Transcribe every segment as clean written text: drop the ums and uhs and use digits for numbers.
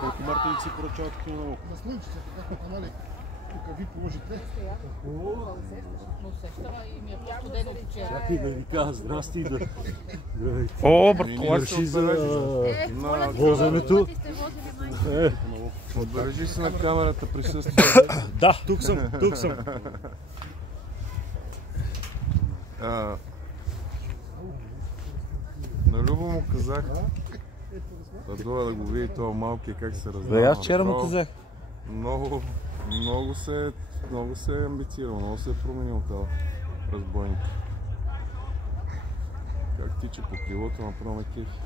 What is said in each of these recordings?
колко мартеници поръчават такива на око? На слънчица, така канали. Тук ви положите. Чакай да ви кажа здрасти и да... О, брат, това Върши за возенето. Отбележи се на камерата присъствие. Да, тук съм. На Любо му казах да дойда да го види това малкия как се раздава. Да, аз вчера му казах. Много се е амбицирал, много се е променил това разбойник. Как тича по крилото, направо ме кефи.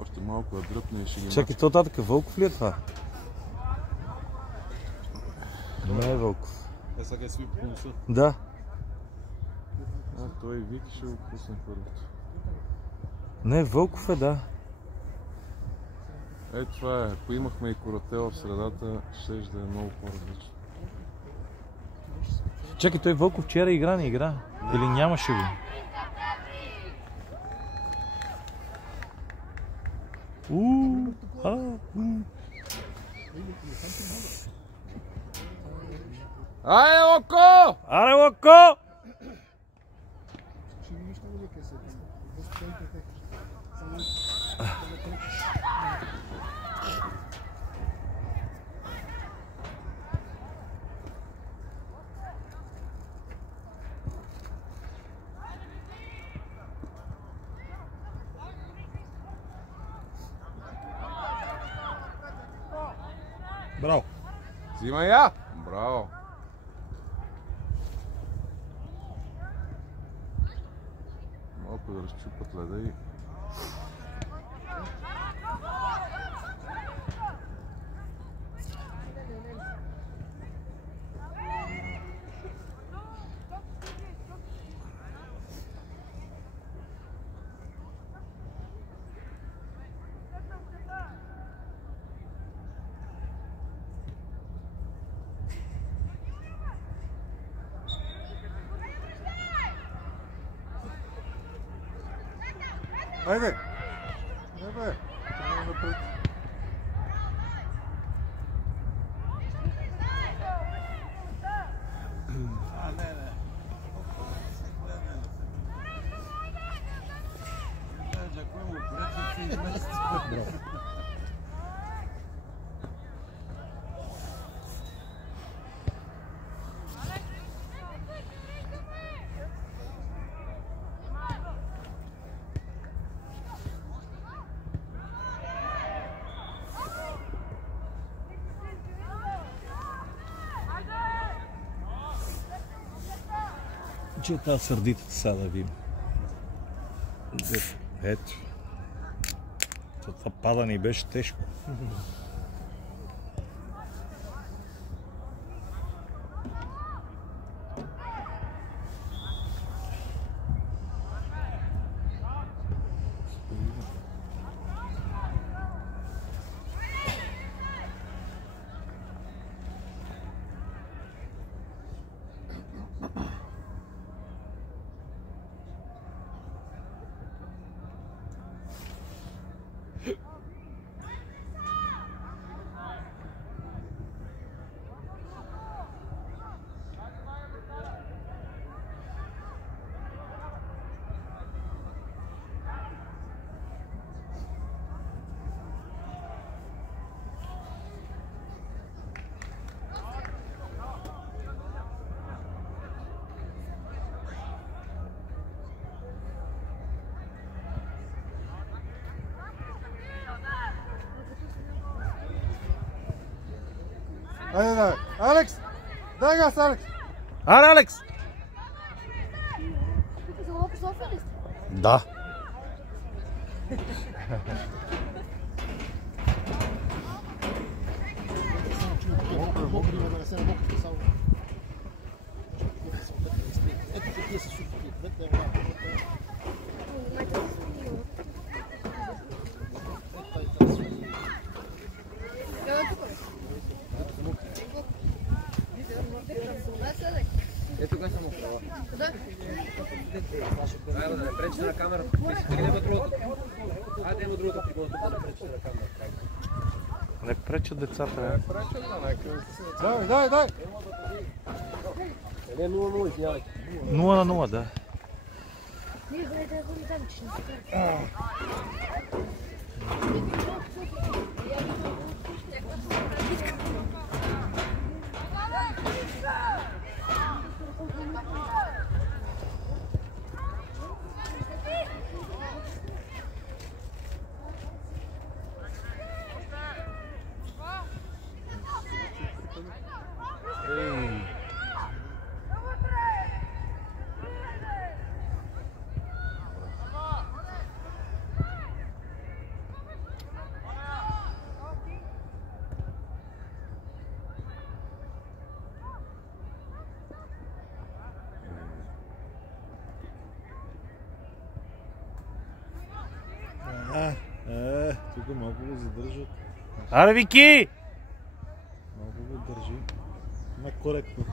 Още малко да дръпне и ще ги Чакай, то татък Вълков ли е това? Не е Вълков. Сега е свип по носа. Да. Той и Вики ще го пусне първото. Не, Вълков е, да. Това е. Ако имахме и Коротела в средата, щеше да е много по-различно. Чакай, той Вълков вчера игра, не игра? Или нямаше го? Айде, Локо! Аре, Локо! Браво! Взимай я! Браво! Малко да разчупат леда и... Айде! Не бе! Трябва напред. Че е тази сърдитата сега да видим. Ето. Това падане и беше тежко. Айде, давай! Алекс! Дай газ, Алекс! Аре, Алекс! Тук за Локо София ли сте? Да. Ето го само. Да. Айде да не пречи на камерата. Има другото. Айде има другото. Не пречат децата, бе. Пречат на нека. Дай! 0-0, да. Тук малко го задържат. Аре, Вики! Малко го държи. Ма коректно.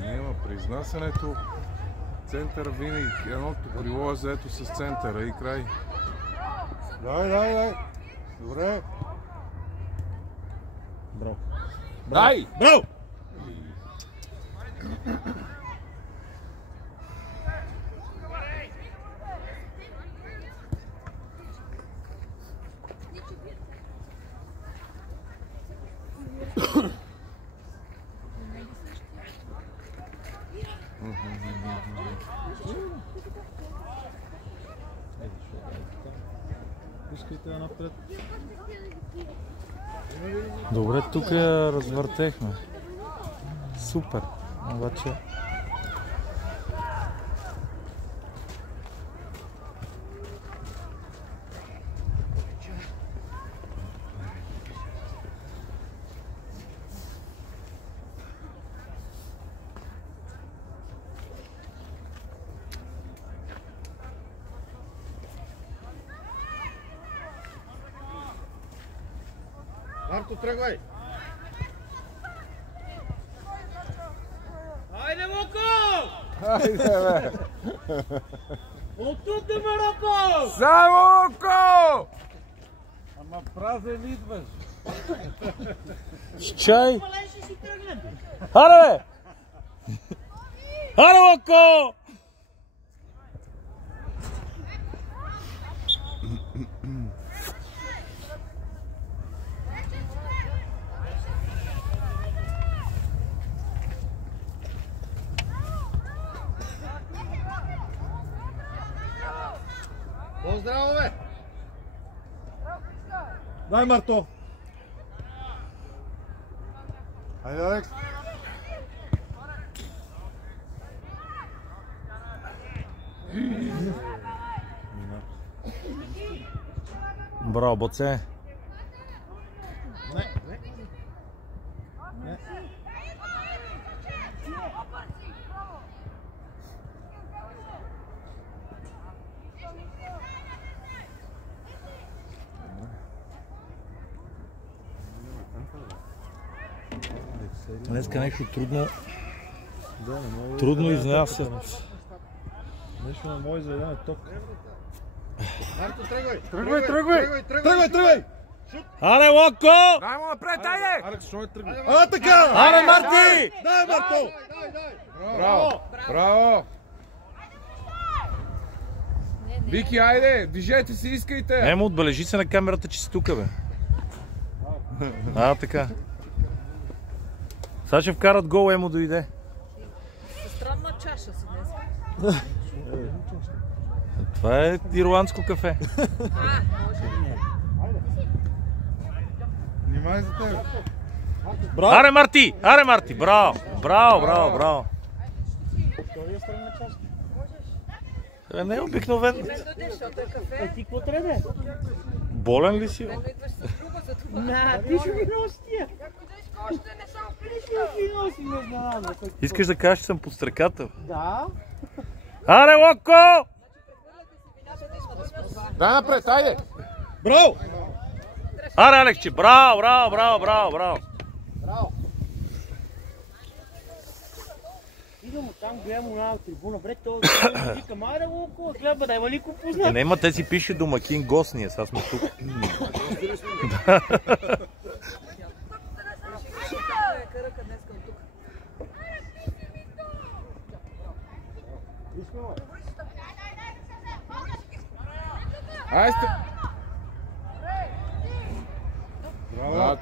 Няма при изнасянето. Център винаги. Едното крило е заето с центъра и край. Дай. Добре. Браво. Дай! Браво! Пускайте напред. Добре, тук я развъртехме. Супер. Обаче... Марто, тръгвай! Хайде, Луко! Хайде, бе! От тук да ме ръпа! Само Луко! Ама празен идваш! С чай! Мале, ще си тръгнем! Аре, бе! Аре, Луко! Поздраво, бе! Дай, Марто! Хайде, Алекс! Браво, боце! Днеска нещо трудно. Трудно изнасят. Нещо на мой заведен ток. Марто, тръгвай! Тръгвай! Аре, Луко! Дай му напред, айде! Алекс, що не тръгва? А, така! Аре, Марти! Дай, Марто! Браво! Браво! Вики, айде! Движете се, искайте! Емо, отбележи се на камерата, че си тука, бе. А, така. Сега ще вкарат гол, Емо дойде. Странна чаша си днес. Това е ирландско кафе. Внимай за теб. Аре, Марти! Аре, Марти! Браво! Браво! Не е обикновен. Защото е кафе. Ти какво трябва да е? Болен ли си? Идваш с друга за това. На, ти ще ми носи тия. Още не съм Ти ще ми носи, не знам. Искаш да кажеш, че съм подстрекател? Да. Аре, Луко! Дай напред, айде! Браво! Аре, Алексче! Браво! Стигам от там, гледам на трибуна, бре, той вика, майде около, гледа, дай Валико позна. Нема, те си пише домакин гост, ние сега сме тук. Кръка днеска от тук. Айде! Браво!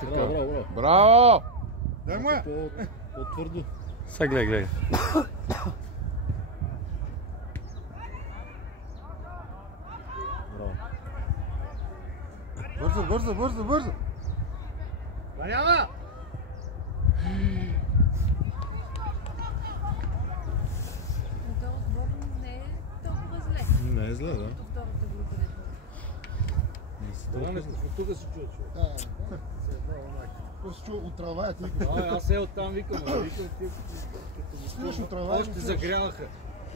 Браво! Дай му я! По-твърдо. Сега гледай. Бързо! Ванява! Това отбор не е толкова зле. Не е зле, да. Като втората група не е. Това не тук се чува човек. После чу от трава, ти Аз е оттам викам, викам ти стигаш от трава. още загрянаха.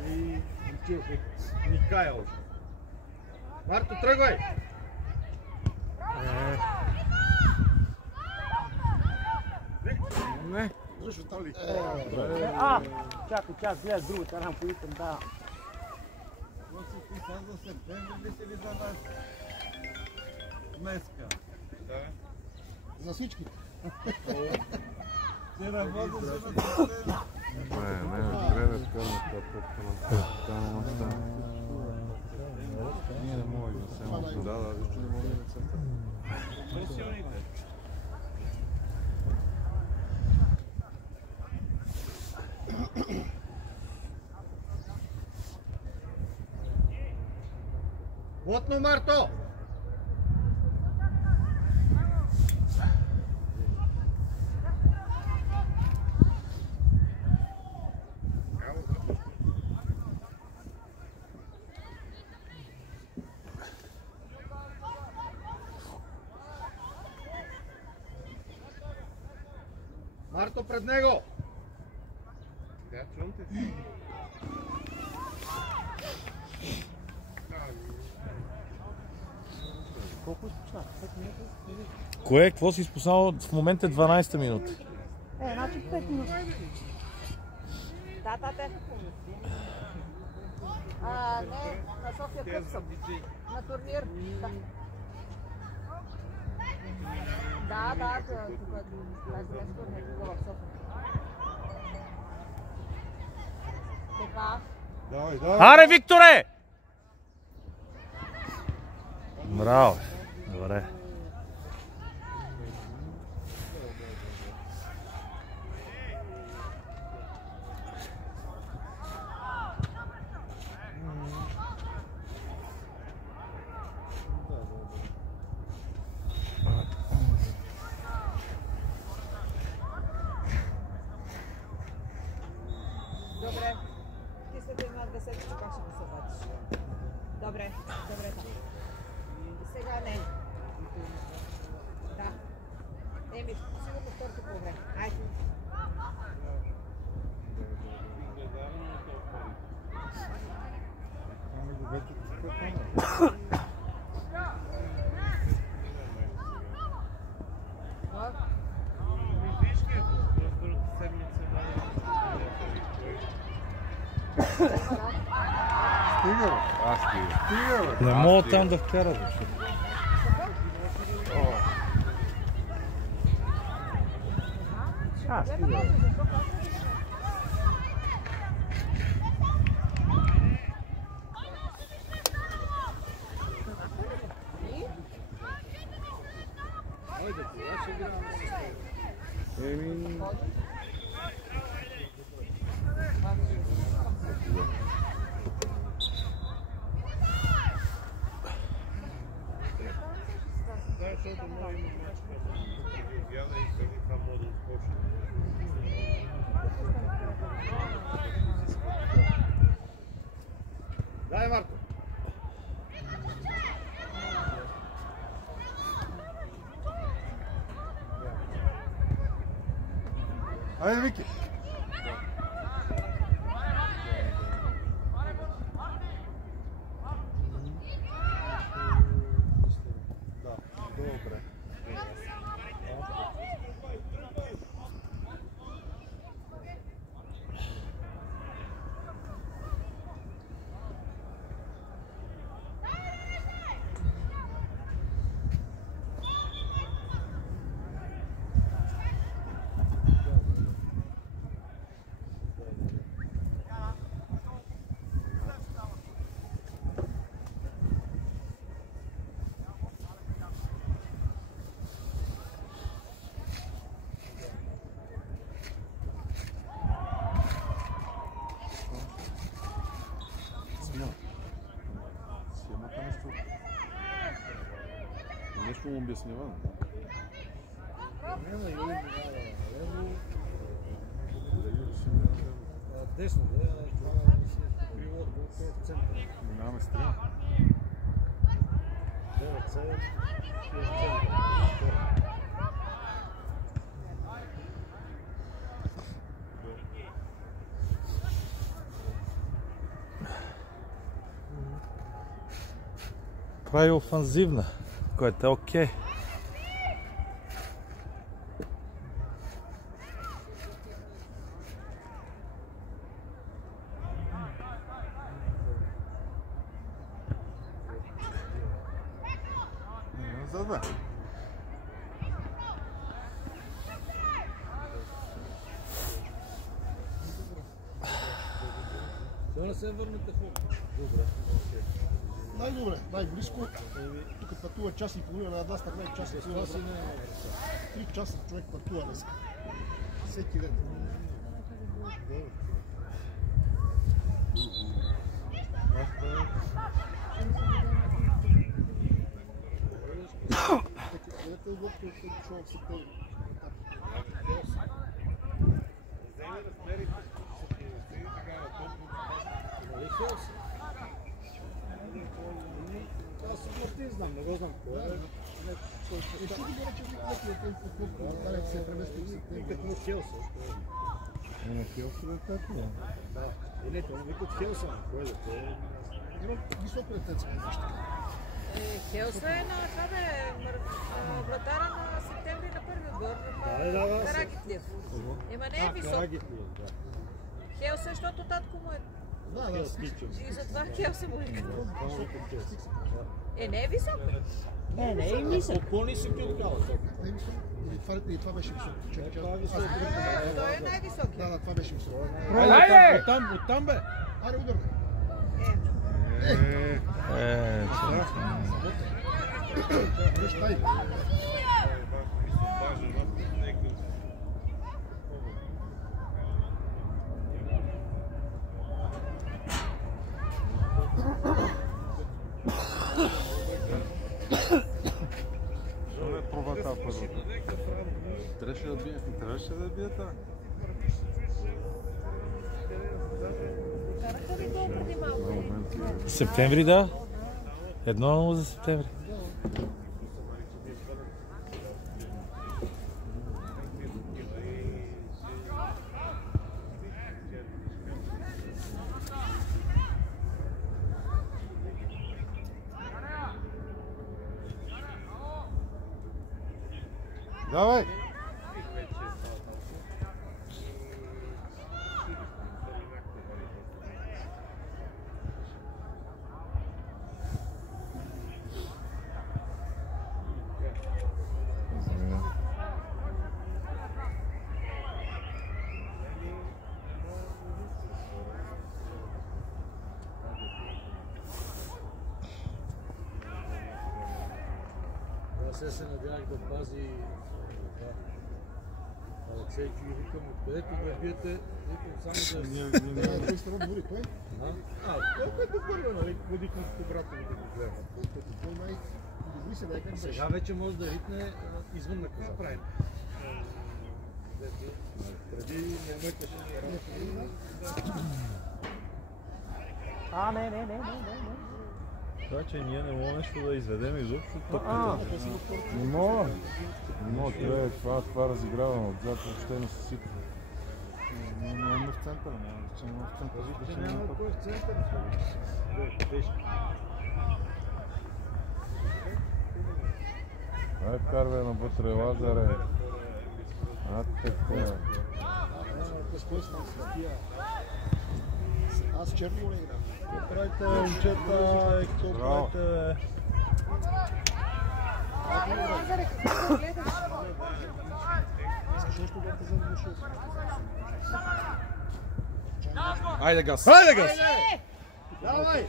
И отивах от Никая още. Марто, тръгвай! Не. Слушай, Толи. Чакай, аз гледах другата рамка, викам, да. За септември ли си ли за нас? Днеска. За всички. Ти работа за септември. Не, гледат карната пътка на места. Ние не можем да се можем. Да, вижте, не можем да се. Плотно, Марто! Марто пред него! Колко изпочна? 5 минути? Кое? Какво си изпуснал? В момента е 12-та минута. Значи 5 минути. Да. Не, на София Къп съм. На турнир. Да, тук е турнир в София. Така. Давай. Аре, Викторе! Браво. Добре. Добре. Ти след една 2 седмици пак ще ми се обадиш. Добре. Сега не. Да. Еми, сигурно второто по време. Айде. Стига, бе. Не мога там да вкара. Дай, Марто! Айде, Вики. Добре. какво му обяснява. Няма и лево. Десно, да, това било в центъра. Минаваме стрема. 9-7 Прави офанзивна, което е окей. За да. Да не се върнете в добре. Най-добре, най-близко. Тук пътува час и половина на една страна, час и половина. 3 часа човек пътува днес. Всеки ден. Където е удобно, който чувам в септември. Аз не знам, не го знам кой е. Ще ги нарече някакви да се премести в септември. Викат му Хелса. На Хелса да е така. Да. Или това викат Хелса. Кой е да това е? Едно високо детенци. Хелса е на това бе, вратара на септември на първи отбор, Да. Карагитлиев. Ема не е висок. Хелса, защото татко му е. Да, И затова Хелса му е. Не е висок. Не е нисък. По-нисък е от Хелса. И това беше високо. Той е най-висок. Да, това беше високо. Оттам бе! Аре, ударне. Виж тай. Защо не проба тази първа? Трябваше да бие. Трябваше да бие тази. Караха ли гол преди малко? Септември, да. 1-0 за септември. Давай! Аз се надявах да пази Алексейчо и викам, откъдето ме биете, викам само да... Той страна говори, той. Той е първо, нали? Водикам с обратно да го гледам. Той най-добри се дай как беше. Сега вече може да ритне извън наказание. Преди не мъкаше. Не. Това, че ние не можем нещо да изведем изобщо тук. Не мога. Не мога, това разиграваме отзад, въобще не се сипва. Нямаме в центъра, няма в центъра. Няма кой в центъра. Ай, вкарвай на вътре, Лазаре. Така. Аз черно не играм. Правите, момчета, какво правите? Лазаре, какво гледаш? Искаш нещо да те задуши? Айде газ! Хайде, газ! Давай!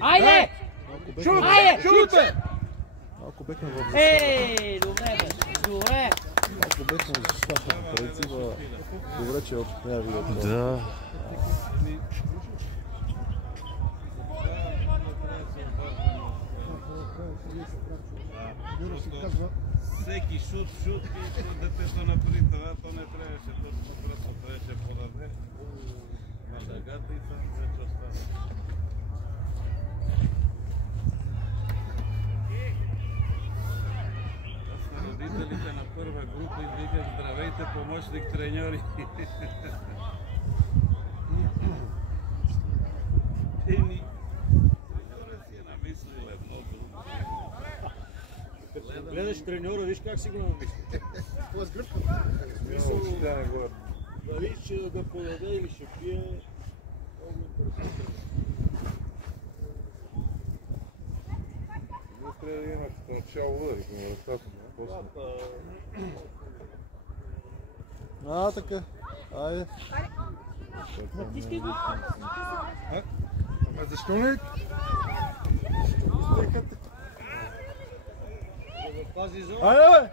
Айде! Шут! Малко бехме в Добре бе, добре. Малко бехме в защитната конкуренция. Добре, че опит няма видео. Да. треньора си казва, Всеки шут и детето направи това, то не трябваше точно просто, трябваше подаде на дъгата и там вече остана. Аз на родителите на първа група и викам: здравейте, помощник треньори. Треньора си е намислил едно друго. Гледаш треньора, виж как си го намисли. това с гръбка. Дали ще да подаде или ще пие, много интересно. Трябва да има като начало удари, към ръката. Така. Айде. Натискай го. Ама защо не? Пази зона. Айде,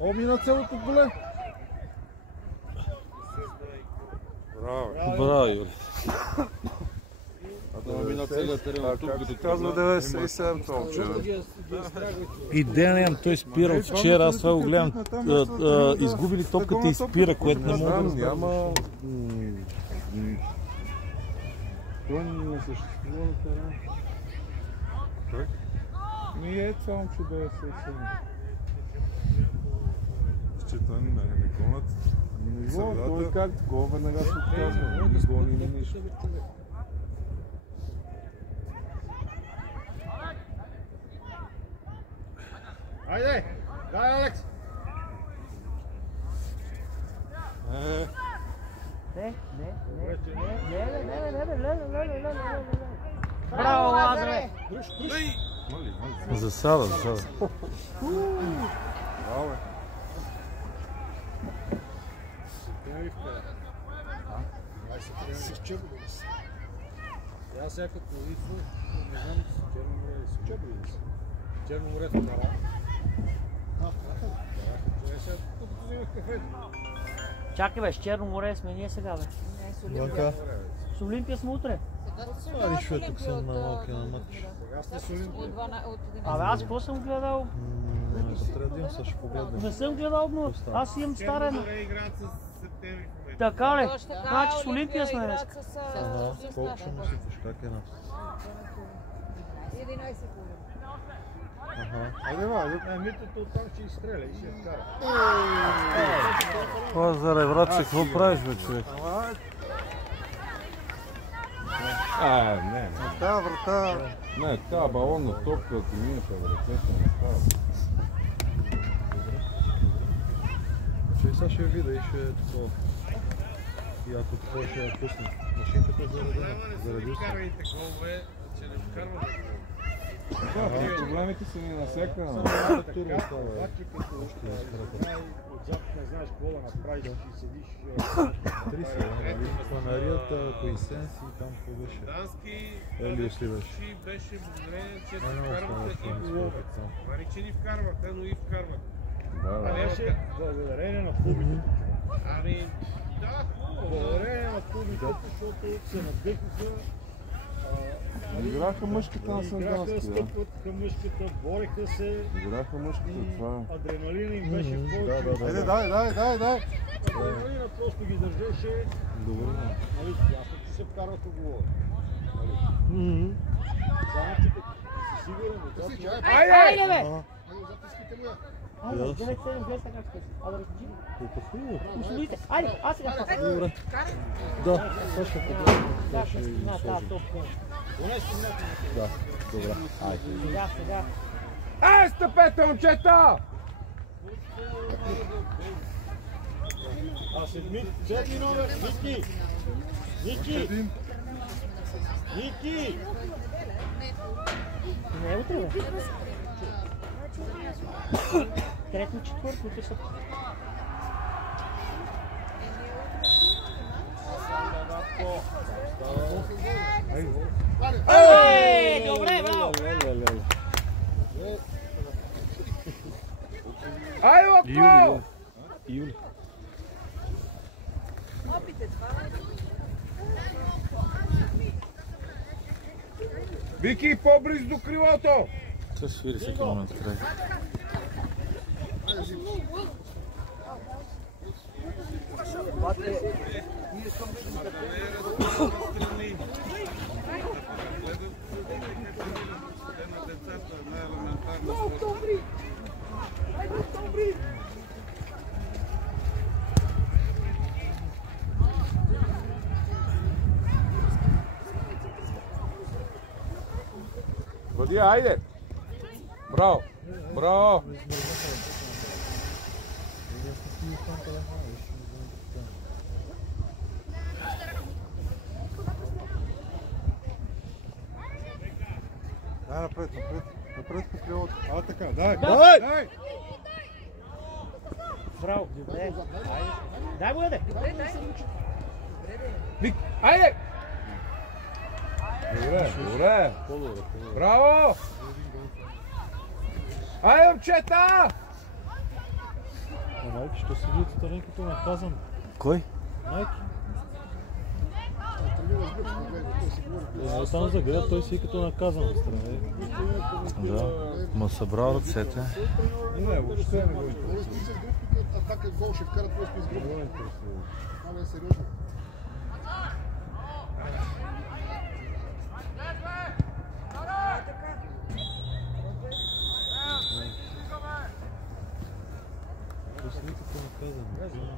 бе! Мина цялото поле. Браво. Браво, Юли. Мина целият терен от тук, като казва 97 това момче. Идея нямам, той спирал вчера, аз това го гледам. Изгубили топката и спира, което не мога да разбера. Няма... Той не съществува на терена. Ми е това момче 97. Че той не гонят. Той как го веднага се отказва. Не гони ни нищо. Айде! Дай, Алекс! Браво, Лазаре! Засада. Браво. С Черноморец. Аз сега като Ицо, не знам си Черноморец. Черноморец кара. Тук взимах кафе. Чакай бе, с Черно море сме ние сега бе. Банка. С Олимпия сме утре. Ришве тук съм на малки на матч. Абе аз какво съм гледал? Трябва да имам, ще погледнем. Не съм гледал, но аз имам стара. Добре играят с септември в момента. Така ли? Значи с Олимпия сме днес. Колко ще му сипаш? Как е нас? 11 кули. Айде, айде. Митото оттам ще изстреля и ще я вкара. Лазаре, братче, какво правиш, бе, човек? Не. Та врата. Не, така балонна топка, ако минеш в ръцете, не става. Сега ще видя и ще е такова. И ако такова ще я пусне. Машинката е заредена. Заредил се. Вкарвайте голове, че не вкарвате. Проблемите са ни насекана. Обаче като отзад не знаеш какво да направиш и седиш... Три са, нали? Панарията, Коисенс и там какво беше? Дански беше благодарение, че вкарвате и голове. Това не че ни вкарвате, но и вкарвате. Да. Беше благодарение на публиката. Ами, да, благодарение на публиката, защото се надъхнаха. Играха мъжката на Играха, Сандански, да. стъпваха мъжката, бореха се. Играха мъжката, това е. Адреналина им беше в повече. Айде, дай. Адреналина просто ги държеше. Добре. Нали, ясно, че се вкарват оговори. Само, че като си сигурен, Айде бе! Затискате ли я? Айде, 9-7 гледа как ще си. Абе, разкажи. Колко хубаво. Условите. Айде, аз сега. Добре. Да, това ще погледнем. Да, ще стигна тази топка. Да, добре. Айде. Сега. Стъпете, момчета! А седми номер, Ники! Не е утре бе. Трето, четвърто, утре са. Ей, добре, браво! Ай, лапко! Юли. Опите това. Вики, по-близо до крилото! Той свири всеки момент край. Водия, айде! Браво! Браво! Дай напред, напред по крилото. А, така, дай! Дай! Браво. Дай го, еде. Вик, айде! Добре, добре! Браво! Айде, момчета! Майки, що седи отстрани като наказан? Кой? Майки. Там за град той си като наказан отстрани. Да, ма събрал ръцете. Не, въобще не го Атака гол ще вкарат просто из група. Това е сериозно. Той седи като наказан.